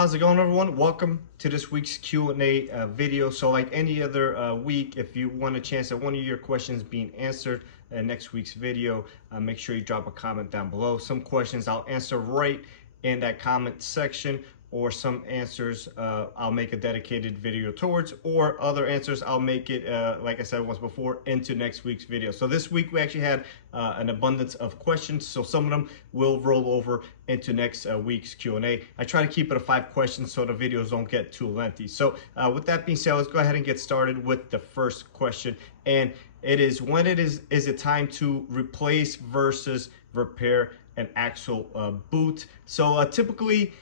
How's it going, everyone? Welcome to this week's Q&A video. So like any other week, if you want a chance at one of your questions being answered in next week's video, make sure you drop a comment down below. Some questions I'll answer right in that comment section, or some answers I'll make a dedicated video towards, or other answers I'll make it, like I said once before, into next week's video. So this week we actually had an abundance of questions, so some of them will roll over into next week's Q&A. I try to keep it to 5 questions so the videos don't get too lengthy. So with that being said, let's go ahead and get started with the first question. And it is, when is it time to replace versus repair an axle boot? So typically,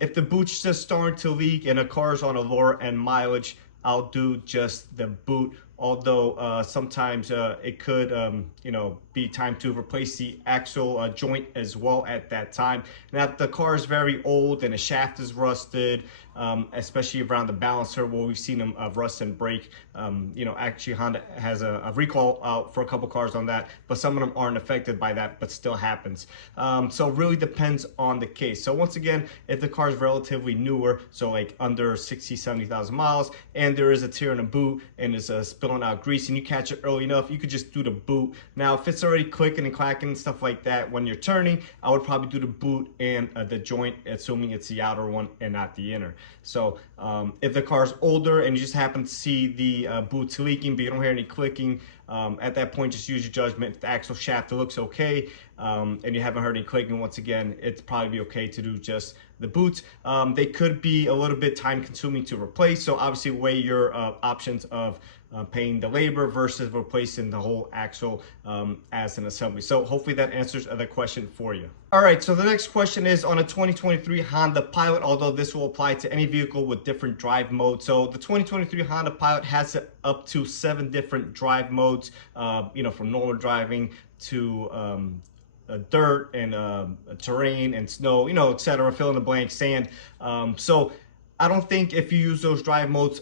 if the boot's just starting to leak and a car's on a lower end mileage, I'll do just the boot. Although sometimes it could, be time to replace the axle joint as well at that time. Now, if the car is very old and the shaft is rusted, especially around the balancer where we've seen them rust and break, actually Honda has a recall out for a couple cars on that, but some of them aren't affected by that, but still happens. So it really depends on the case. So once again, if the car is relatively newer, so like under 60, 70,000 miles, and there is a tear in the boot and it's spilling out grease and you catch it early enough, you could just do the boot. Now, if it's already clicking and clacking and stuff like that when you're turning, I would probably do the boot and the joint, assuming it's the outer one and not the inner. So if the car's older and you just happen to see the boot's leaking but you don't hear any clicking, at that point just use your judgment. If the axle shaft looks okay and you haven't heard any clicking, once again, it's probably be okay to do just the boots. They could be a little bit time consuming to replace, so obviously weigh your options of paying the labor versus replacing the whole axle as an assembly. So hopefully that answers the question for you. All right, so the next question is on a 2023 Honda Pilot, although this will apply to any vehicle with different drive modes. So the 2023 Honda Pilot has up to 7 different drive modes, from normal driving to dirt and terrain and snow, etc., fill in the blank, sand. So I don't think if you use those drive modes,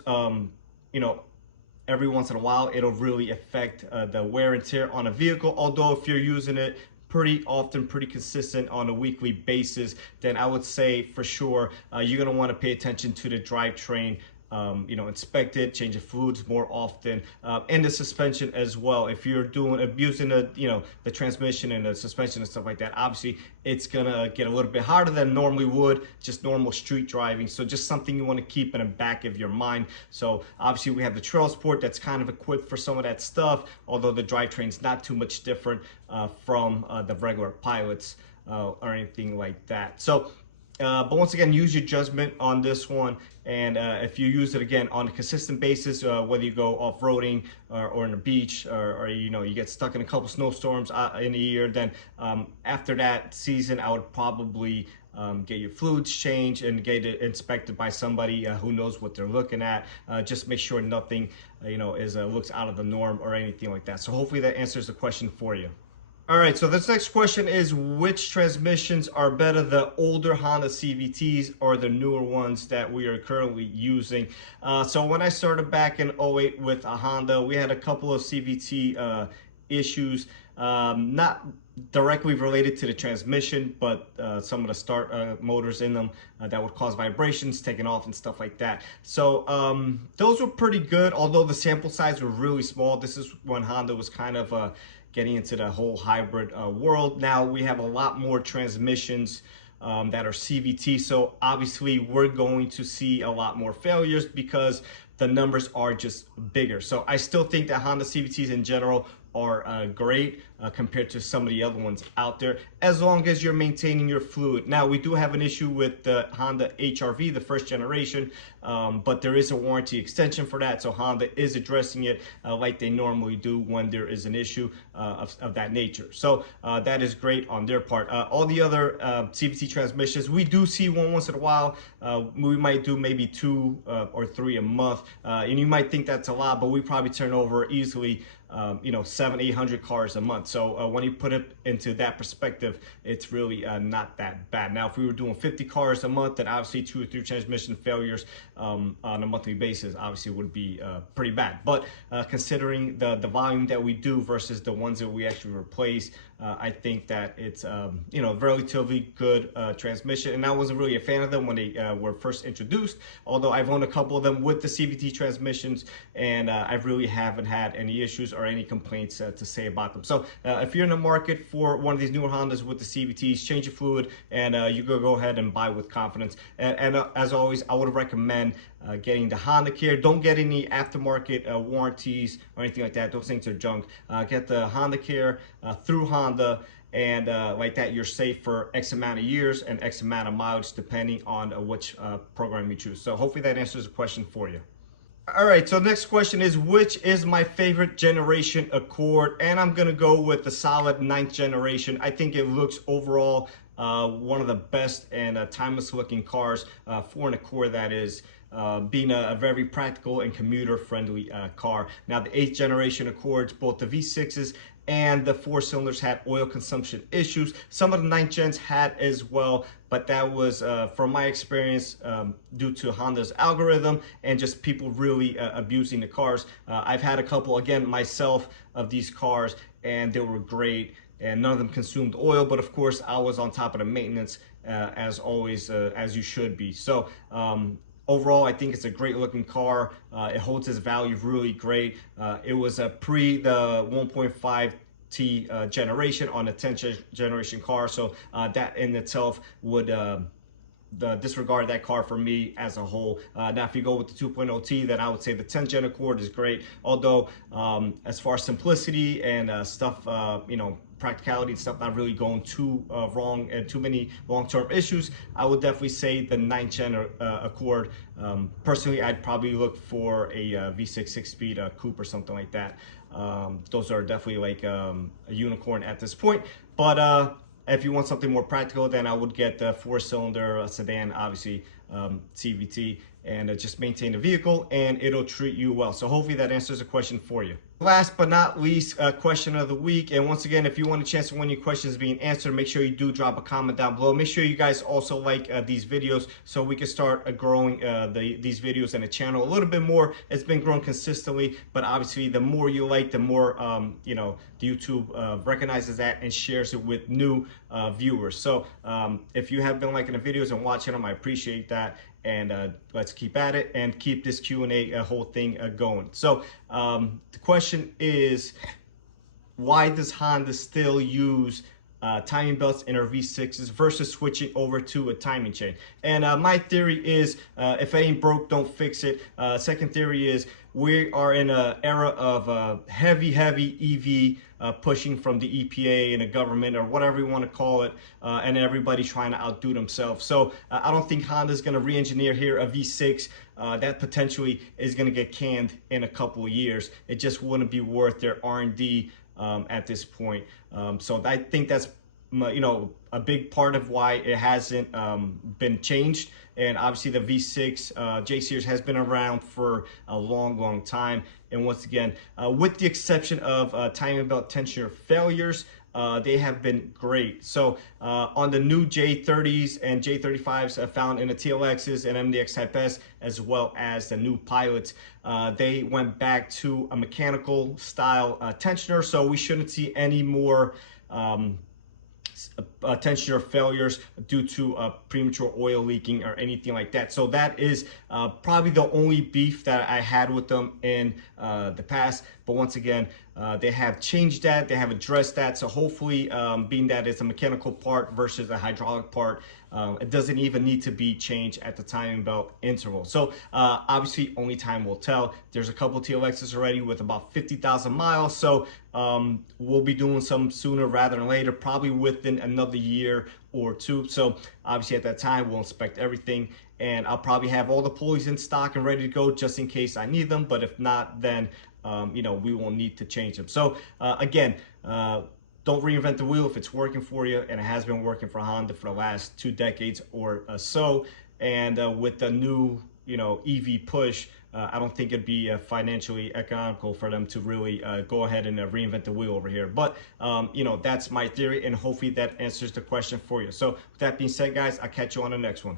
every once in a while, it'll really affect the wear and tear on a vehicle. Although if you're using it pretty often, pretty consistent on a weekly basis, then I would say for sure you're gonna wanna pay attention to the drivetrain. Inspect it, change the fluids more often, and the suspension as well. If you're abusing the transmission and the suspension and stuff like that, obviously it's gonna get a little bit harder than normally would, just normal street driving. So just something you want to keep in the back of your mind. So obviously we have the Trail Sport that's kind of equipped for some of that stuff, although the drivetrain's not too much different from the regular Pilots or anything like that. So but once again, use your judgment on this one. And if you use it again on a consistent basis, whether you go off-roading or in the beach, or you get stuck in a couple snowstorms in a year, then after that season, I would probably get your fluids changed and get it inspected by somebody who knows what they're looking at. Just make sure nothing looks out of the norm or anything like that. So hopefully that answers the question for you. All right, so this next question is, which transmissions are better, the older Honda CVTs or the newer ones that we are currently using? So when I started back in 08 with a Honda, we had a couple of CVT issues, not directly related to the transmission, but some of the start motors in them that would cause vibrations, taking off and stuff like that. So those were pretty good, although the sample size were really small. This is when Honda was kind of getting into the whole hybrid world. Now we have a lot more transmissions that are CVT, so obviously we're going to see a lot more failures because the numbers are just bigger. So I still think that Honda CVTs in general are great compared to some of the other ones out there, as long as you're maintaining your fluid. Now, we do have an issue with the Honda HR-V, the first generation, but there is a warranty extension for that, so Honda is addressing it like they normally do when there is an issue of that nature. So that is great on their part. All the other CVT transmissions, we do see one once in a while. We might do maybe 2 or 3 a month, and you might think that's a lot, but we probably turn over easily 700-800 cars a month. So when you put it into that perspective, it's really not that bad. Now, if we were doing 50 cars a month, then obviously 2 or 3 transmission failures on a monthly basis obviously would be pretty bad. But considering the volume that we do versus the ones that we actually replace, I think that it's relatively good transmission. And I wasn't really a fan of them when they were first introduced, although I've owned a couple of them with the CVT transmissions, and I really haven't had any issues or any complaints to say about them. So if you're in the market for one of these newer Hondas with the CVTs, change your fluid, and you go ahead and buy with confidence. And as always, I would recommend getting the Honda Care. Don't get any aftermarket warranties or anything like that. Those things are junk. Get the Honda Care through Honda, and like that you're safe for X amount of years and X amount of mileage depending on which program you choose. So hopefully that answers the question for you. All right, so next question is, which is my favorite generation Accord? And I'm gonna go with the solid 9th generation. I think it looks overall one of the best and timeless looking cars for an Accord, that is. Being a very practical and commuter friendly car. Now the 8th generation Accords, both the V6s and the 4 cylinders had oil consumption issues. Some of the 9th gens had as well, but that was, from my experience, due to Honda's algorithm and just people really abusing the cars. I've had a couple, again, myself, of these cars, and they were great, and none of them consumed oil, but of course I was on top of the maintenance, as always, as you should be. So overall, I think it's a great looking car. It holds its value really great. It was a pre the 1.5T generation on a 10th generation car. So that in itself would disregard that car for me as a whole. Now, if you go with the 2.0T, then I would say the 10th gen Accord is great. Although, as far as simplicity and stuff, practicality and stuff not really going too wrong and too many long-term issues, I would definitely say the 9th gen Accord. Personally, I'd probably look for a V6 6-speed coupe or something like that. Those are definitely like a unicorn at this point. But if you want something more practical, then I would get the 4-cylinder sedan, obviously CVT, and just maintain the vehicle and it'll treat you well. So hopefully that answers the question for you. Last but not least, question of the week. And once again, if you want a chance to win your questions being answered, make sure you do drop a comment down below. Make sure you guys also like these videos so we can start growing these videos and the channel a little bit more. It's been growing consistently, but obviously the more you like, the more the YouTube recognizes that and shares it with new viewers. So if you have been liking the videos and watching them, I appreciate that. And let's keep at it and keep this Q&A whole thing going. So the question is, why does Honda still use timing belts in our V6s versus switching over to a timing chain? And my theory is, if it ain't broke, don't fix it. Second theory is, we are in an era of heavy EV pushing from the EPA and the government or whatever you want to call it, and everybody's trying to outdo themselves. So I don't think Honda's going to re-engineer here a V6 that potentially is going to get canned in a couple of years. It just wouldn't be worth their R&D at this point. So I think that's a big part of why it hasn't been changed. And obviously the V6 J Series has been around for a long time. And once again, with the exception of timing belt tensioner failures, they have been great. So on the new J30s and J35s found in the TLXs and MDX Type S, as well as the new Pilots, they went back to a mechanical style tensioner. So we shouldn't see any more tensioner failures due to premature oil leaking or anything like that. So that is probably the only beef that I had with them in the past. But once again, they have changed that, they have addressed that. So hopefully, being that it's a mechanical part versus a hydraulic part, it doesn't even need to be changed at the timing belt interval. So obviously only time will tell. There's a couple TLXs already with about 50,000 miles. So we'll be doing some sooner rather than later, probably within another year or two. So obviously at that time, we'll inspect everything, and I'll probably have all the pulleys in stock and ready to go just in case I need them. But if not, then we won't need to change them. So again, don't reinvent the wheel if it's working for you, and it has been working for Honda for the last 2 decades or so. And with the new EV push, I don't think it'd be financially economical for them to really go ahead and reinvent the wheel over here. But you know, that's my theory, and hopefully that answers the question for you. So with that being said, guys, I'll catch you on the next one.